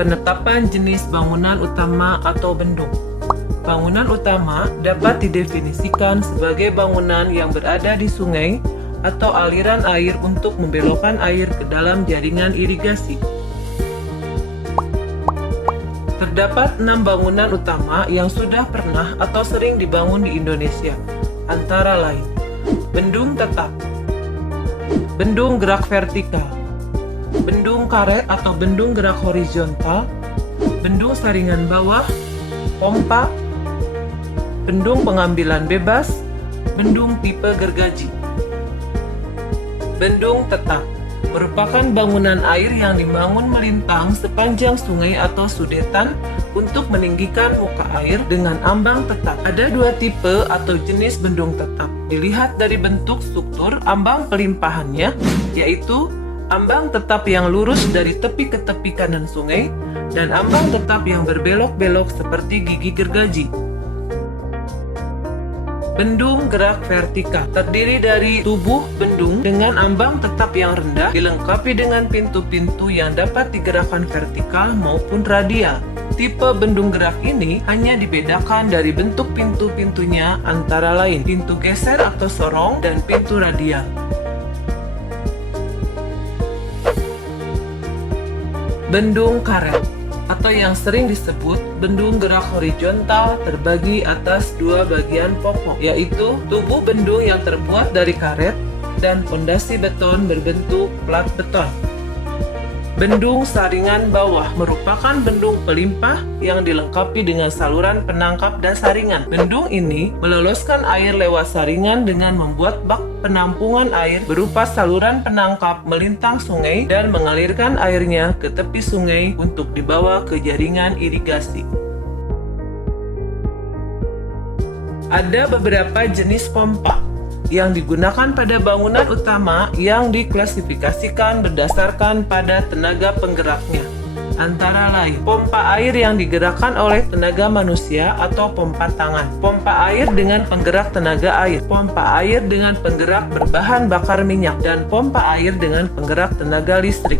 Penetapan jenis bangunan utama atau bendung. Bangunan utama dapat didefinisikan sebagai bangunan yang berada di sungai atau aliran air untuk membelokkan air ke dalam jaringan irigasi. Terdapat 6 bangunan utama yang sudah pernah atau sering dibangun di Indonesia, antara lain bendung tetap, bendung gerak vertikal, bendung karet atau bendung gerak horizontal, bendung saringan bawah, pompa, bendung pengambilan bebas, bendung tipe gergaji. Bendung tetap merupakan bangunan air yang dibangun melintang sepanjang sungai atau sudetan untuk meninggikan muka air dengan ambang tetap. Ada 2 tipe atau jenis bendung tetap. Dilihat dari bentuk struktur ambang pelimpahannya, yaitu ambang tetap yang lurus dari tepi ke tepi kanan sungai, dan ambang tetap yang berbelok-belok seperti gigi gergaji. Bendung gerak vertikal terdiri dari tubuh bendung dengan ambang tetap yang rendah, dilengkapi dengan pintu-pintu yang dapat digerakkan vertikal maupun radial. Tipe bendung gerak ini hanya dibedakan dari bentuk pintu-pintunya, antara lain pintu geser atau sorong dan pintu radial. Bendung karet atau yang sering disebut bendung gerak horizontal terbagi atas 2 bagian pokok, yaitu tubuh bendung yang terbuat dari karet dan fondasi beton berbentuk plat beton. Bendung saringan bawah merupakan bendung pelimpah yang dilengkapi dengan saluran penangkap dan saringan. Bendung ini meloloskan air lewat saringan dengan membuat bak penampungan air berupa saluran penangkap melintang sungai dan mengalirkan airnya ke tepi sungai untuk dibawa ke jaringan irigasi. Ada beberapa jenis pompa yang digunakan pada bangunan utama yang diklasifikasikan berdasarkan pada tenaga penggeraknya, antara lain pompa air yang digerakkan oleh tenaga manusia atau pompa tangan, pompa air dengan penggerak tenaga air, pompa air dengan penggerak berbahan bakar minyak, dan pompa air dengan penggerak tenaga listrik.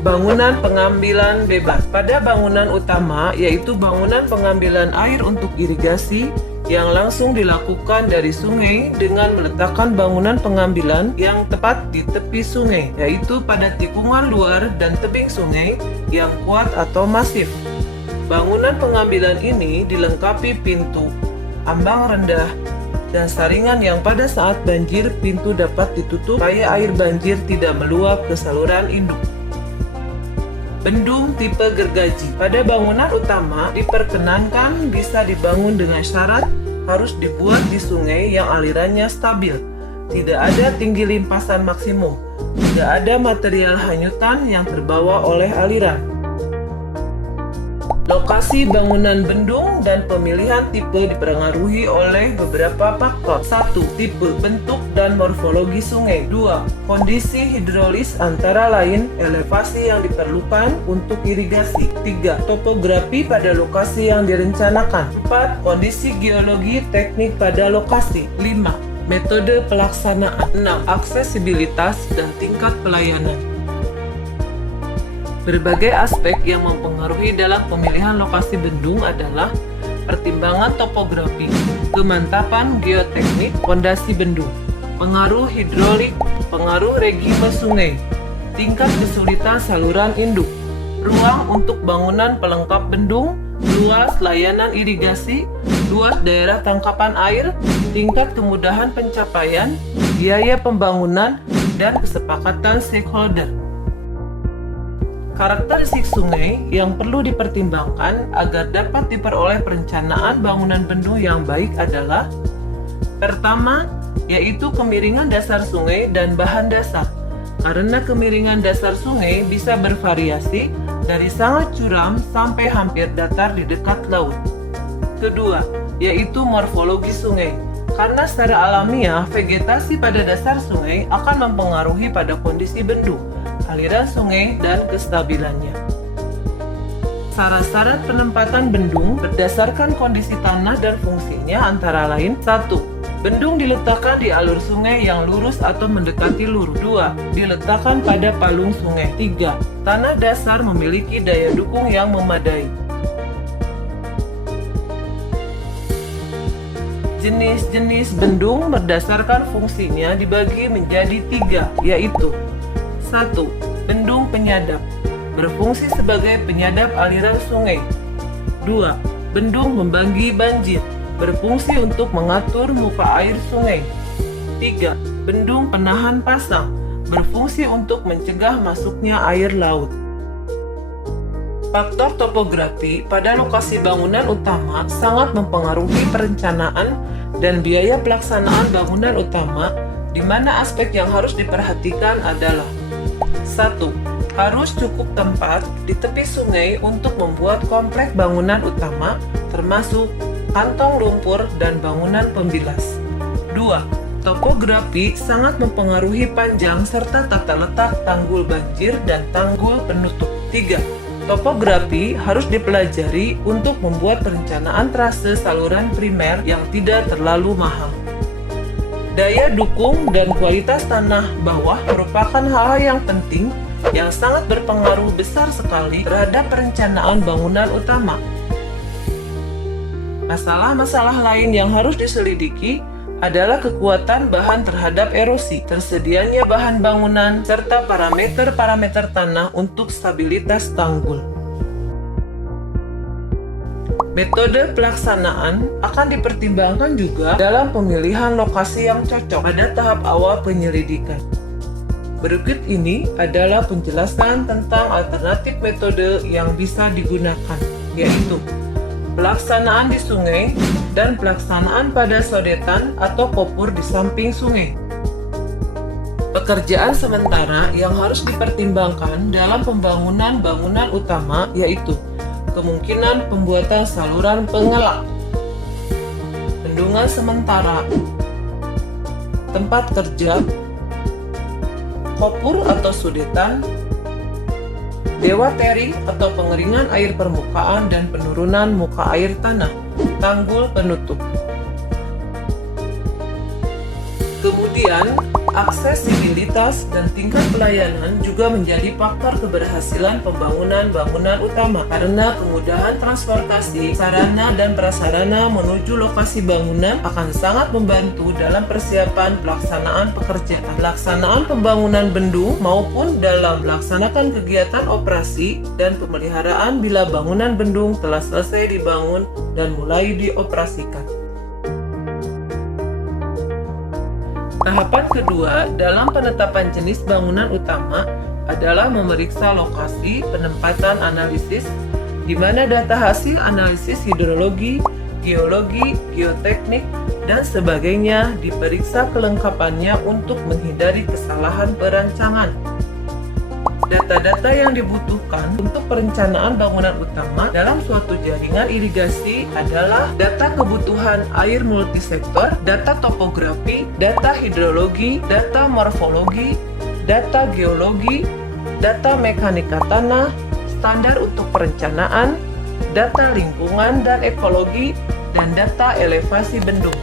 Bangunan pengambilan bebas. Pada bangunan utama, yaitu bangunan pengambilan air untuk irigasi yang langsung dilakukan dari sungai dengan meletakkan bangunan pengambilan yang tepat di tepi sungai, yaitu pada tikungan luar dan tebing sungai yang kuat atau masif. Bangunan pengambilan ini dilengkapi pintu, ambang rendah, dan saringan yang pada saat banjir pintu dapat ditutup supaya air banjir tidak meluap ke saluran induk. Bendung tipe gergaji. Pada bangunan utama diperkenankan bisa dibangun dengan syarat harus dibuat di sungai yang alirannya stabil, tidak ada tinggi limpasan maksimum, tidak ada material hanyutan yang terbawa oleh aliran. Lokasi bangunan bendung dan pemilihan tipe dipengaruhi oleh beberapa faktor. 1. Tipe, bentuk, dan morfologi sungai. 2. Kondisi hidrolis antara lain elevasi yang diperlukan untuk irigasi. 3. Topografi pada lokasi yang direncanakan. 4. Kondisi geologi teknik pada lokasi. 5. Metode pelaksanaan. 6. Aksesibilitas dan tingkat pelayanan. Berbagai aspek yang mempengaruhi dalam pemilihan lokasi bendung adalah pertimbangan topografi, kemantapan geoteknik fondasi bendung, pengaruh hidrolik, pengaruh regime sungai, tingkat kesulitan saluran induk, ruang untuk bangunan pelengkap bendung, luas layanan irigasi, luas daerah tangkapan air, tingkat kemudahan pencapaian, biaya pembangunan, dan kesepakatan stakeholder. Karakteristik sungai yang perlu dipertimbangkan agar dapat diperoleh perencanaan bangunan bendung yang baik adalah Pertama, yaitu kemiringan dasar sungai dan bahan dasar. Karena kemiringan dasar sungai bisa bervariasi dari sangat curam sampai hampir datar di dekat laut. Kedua, yaitu morfologi sungai. Karena secara alamiah, vegetasi pada dasar sungai akan mempengaruhi pada kondisi bendung, aliran sungai, dan kestabilannya. Syarat-syarat penempatan bendung berdasarkan kondisi tanah dan fungsinya antara lain: 1. Bendung diletakkan di alur sungai yang lurus atau mendekati lurus. 2. Diletakkan pada palung sungai. 3. Tanah dasar memiliki daya dukung yang memadai. Jenis-jenis bendung berdasarkan fungsinya dibagi menjadi 3, yaitu: 1. Bendung penyadap, berfungsi sebagai penyadap aliran sungai. 2. Bendung membanggi banjir, berfungsi untuk mengatur muka air sungai. 3. Bendung penahan pasang, berfungsi untuk mencegah masuknya air laut. Faktor topografi pada lokasi bangunan utama sangat mempengaruhi perencanaan dan biaya pelaksanaan bangunan utama, di mana aspek yang harus diperhatikan adalah: 1. Harus cukup tempat di tepi sungai untuk membuat komplek bangunan utama, termasuk kantong lumpur dan bangunan pembilas. 2. Topografi sangat mempengaruhi panjang serta tata letak tanggul banjir dan tanggul penutup. 3. Topografi harus dipelajari untuk membuat perencanaan trase saluran primer yang tidak terlalu mahal. Daya dukung dan kualitas tanah bawah merupakan hal yang penting yang sangat berpengaruh besar sekali terhadap perencanaan bangunan utama. Masalah-masalah lain yang harus diselidiki adalah kekuatan bahan terhadap erosi, tersedianya bahan bangunan, serta parameter-parameter tanah untuk stabilitas tanggul. Metode pelaksanaan akan dipertimbangkan juga dalam pemilihan lokasi yang cocok pada tahap awal penyelidikan. Berikut ini adalah penjelasan tentang alternatif metode yang bisa digunakan, yaitu pelaksanaan di sungai dan pelaksanaan pada sodetan atau kopur di samping sungai. Pekerjaan sementara yang harus dipertimbangkan dalam pembangunan bangunan utama yaitu kemungkinan pembuatan saluran pengelak, bendungan sementara, tempat kerja, kopur atau sodetan, dewatering atau pengeringan air permukaan dan penurunan muka air tanah, tanggul penutup. Kemudian, aksesibilitas dan tingkat pelayanan juga menjadi faktor keberhasilan pembangunan bangunan utama karena kemudahan transportasi, sarana dan prasarana menuju lokasi bangunan akan sangat membantu dalam persiapan pelaksanaan pekerjaan, pelaksanaan pembangunan bendung maupun dalam melaksanakan kegiatan operasi dan pemeliharaan bila bangunan bendung telah selesai dibangun dan mulai dioperasikan. Tahapan kedua dalam penetapan jenis bangunan utama adalah memeriksa lokasi penempatan analisis, di mana data hasil analisis hidrologi, geologi, geoteknik, dan sebagainya diperiksa kelengkapannya untuk menghindari kesalahan perancangan. Data-data yang dibutuhkan untuk perencanaan bangunan utama dalam suatu jaringan irigasi adalah data kebutuhan air multisektor, data topografi, data hidrologi, data morfologi, data geologi, data mekanika tanah, standar untuk perencanaan, data lingkungan dan ekologi, dan data elevasi bendung.